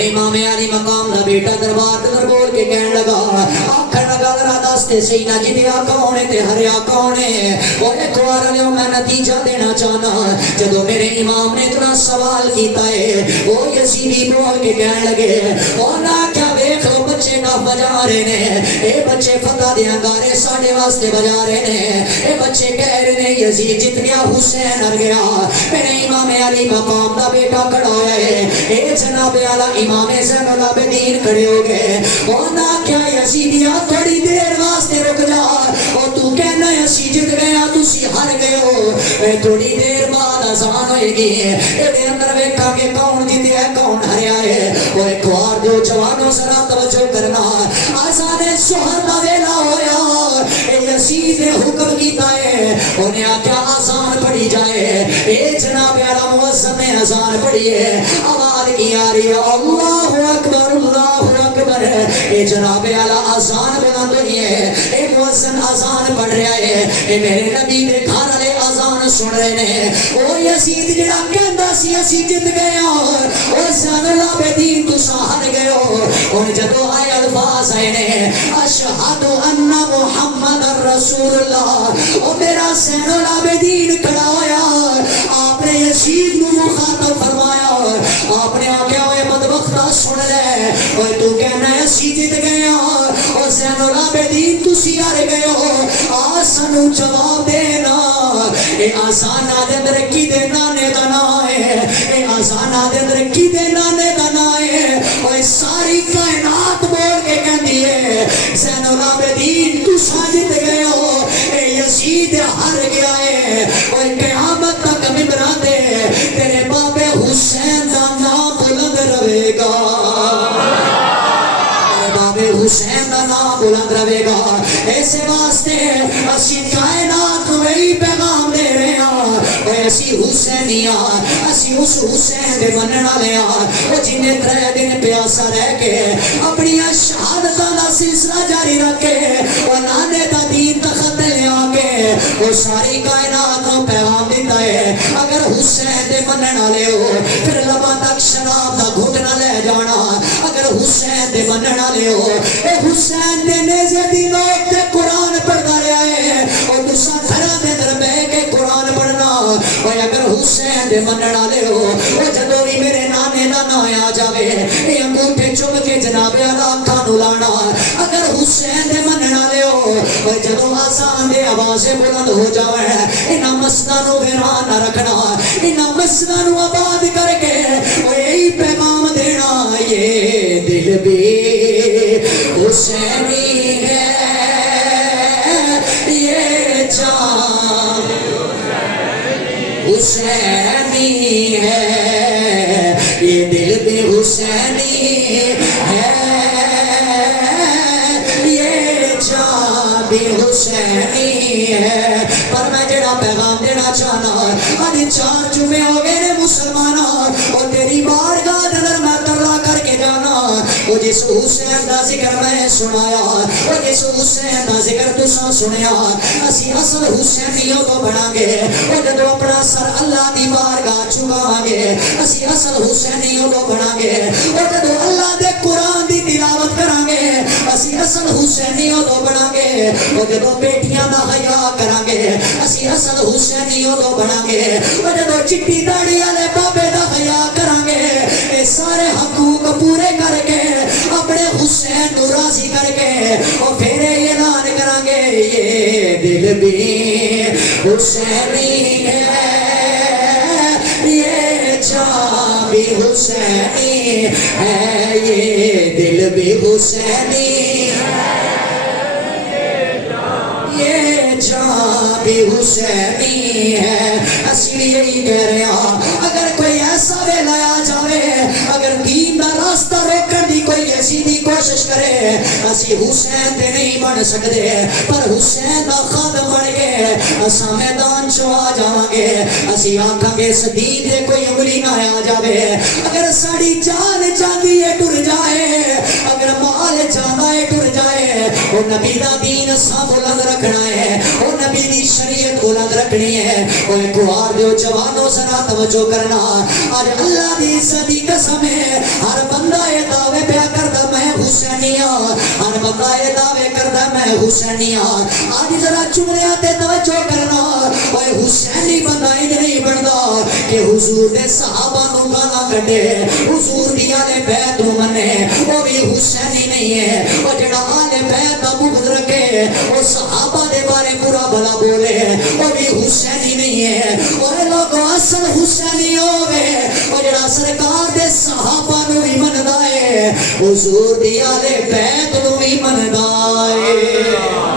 میرے امام علی مقام دا بیٹا دربار در بول کے کہنے لگا آکھر لگا ذرا دستے سینا جدیا کون ہے تے ہریا کون ہے اور ایک بار لیو میں نتیجہ دینا چاہنا جدو میرے امام نے اتنا سوال کیتا ہے وہ یزیدی بول کے کہنے لگے اور نہ کیا دیکھ لو بچے کا بجا رہے نے اے بچے فتح دے انگارے ساڑھے واسطے بجا رہے نے اے بچے کہہ رہے نے یزید جت گیا حسین ہر گیا میرے امام علی مقام دا بیٹا کھڑا ہویا ہے اے جناب اعلی امام زین العابدین کھڑے ہو گئے اور نہ کیا یزیدیا تھوڑی دیر واسطے رک جا اور تو کہنا یسی جت گیا تسی ہر گئے ہو تھوڑی دیر بعد اذان ہوئے گی اے اندر ویکھا کہ کون جتیا ہے کون ہریا ہے وہ ایک بار جو جوانوں ذرا توجہ کرنا اذان ظہر دا ویلا ہویا اے یزید نے حکم کیتا ہے انہیں آکیا اذان پڑھی جائے اے جناب اعلی مؤذن نے اذان پڑھی ہے آواز کی آ رہی ہے اللہ اکبر اللہ اکبر اے جناب اعلی اذان بلند ہوئی ہے اے مؤذن اذان پڑھ رہا ہے اے میرے نبی دے گھر والے اذان سن رہے ہیں او یزید جڑا کہندا سی اسی جت گئے او زین العابدین تساں ہر گئے ہو اور جدو آئے الفاظ آئے نے اشہد ان محمد رسول اللہ او میرا زین العابدین کھڑا ہویا آپ نے یزید نو مخاطب فرمایا آپ نے آگیا ہوئے بدبختہ سن لے اور تو کہنا ہے اسی جت گئے اور زین العابدین تسی ہر گئے ہو آسانو جواب دینا اے آسانہ دے اندر کی دے نانے دا نائے اے آسانہ دے اندر کی دے نانے دا نائے اور ساری کائنات بول کے کہن دیئے زین العابدین تو ساجد گئے ہو اے یزید ہر گیا ہے اور قیامت تک ممبران دے تیرے باب حسین دا نام بلند رہے گا تیرے باب حسین دا نام بلند رہے گا ایسے واسطے اسی کائنات وہی پیغام دے رہے ہیں ایسی حسینیاں اسی اس حسین دے بننا لیا وہ جنہیں 3 دن پیاسا رہ کے اپنی شہادتاں دا سلسلہ جاری رکھے وہ نانے دا دین تخت لے آکے وہ ساری کائنات کو پیغام دیتا ہے اگر حسین دے بننا لے ہو پھر لبا تک شراب دا گھٹنا لے جانا اگر حسین دے بننا لے ہو اے حسین دے نیزے دی نوک تے قرآن پڑھتا رہا ہے اور تسا گھرہ دے در بے کے قرآن پڑھنا اور اگر حسین دے مننا لے ہو وہ جدو بھی میرے نانے دا نائے آ جاوے یہ انگوٹھے چم کے جناب اعلیٰ کھانو لانا اگر حسین دے مننا لے ہو اور جدو آسان دے آوازیں بلند ہو جاوے انہا مسنانو ویران نہ رکھنا انہا مسنانو آباد کر کے وہ یہی پیغام دینا یہ دل بھی حسینی ہے یہ جان حسینی ہے یہ دل بھی حسینی ہے یہ جان بھی حسینی ہے پر میں جڑا پیغام دینا چاہنا آج 4 جمعے ہو گئے نے مسلمانہ اور تیری بارگاہ در میں ترلا کر کے جانا وہ جس حسین دا ذکر میں سنایا وہ جس حسین دا ذکر تساں سنیا اسی اصل حسینیوں کو بنا گے وہ جدو اپنا سر اللہ دی بارگاہ چکا گے اسی اصل حسینیوں کو بنا گے وہ جدو اللہ دے قرآن دی تلاوت کران گے اسی اصل حسینیوں کو بنا گے وہ جدو بیٹیاں دا حیا کران گے اسی اصل حسینیوں کو بنا گے وہ جدو چٹی داڑھی والے بابے دا حیا کران گے اے سارے حقوق پورے کر کے اپنے حسین کو راضی کر کے اور پھر اعلان کران گے یہ دل بھی حسینی ہے یہ جان بھی حسینی ہے یہ دل بھی حسینی ہے یہ جان بھی حسینی ہے اسی یہی کہہ رہے ہیں اگر کوئی ایسا ویلا آ جاوے اگر دین دا راستہ روکن دی کوئی ایسی دی کوشش کرے اسی حسین تے نہیں بن سکتے پر حسین دا خادم بن کے اسا میدان چو آ جاواں گے اسی آنکھاں گے صدیق دے کوئی انگلی نہ آ جاوے اگر ساڑی جان چاندی ہے ٹر جائے اگر مال چاندہ ہے ٹر جائے وہ نبی دا دین سا بلند رکھنا ہے او نبی دی شریعت بلند رکھنی ہے او کفار دیو جوانوں ذرا توجہ کرنا آج اللہ دی عزت دی قسم ہے ہر بندہ یہ دعوے پیا کردا میں حسینی ہاں ہر بندہ یہ دعوے کردا میں حسینی ہاں آج ذرا جملیاں تے توجہ کرنا اوے حسینی بندہ نہیں بندا کہ حضور دے صحابہ نو گانا کڈے حضور دی آل بیت نو منے او بھی حسینی نہیں ہے او جڑا آل بیت دا بغض رکھے او صحابہ دے بارے برا بھلا بولے او بھی حسینی نہیں ہے اور لوگ اصل حسینی ہوے او جڑا سرکار دے صحابہ نو بھی مندا ہے حضور دی آل بیت نو بھی مندا ہے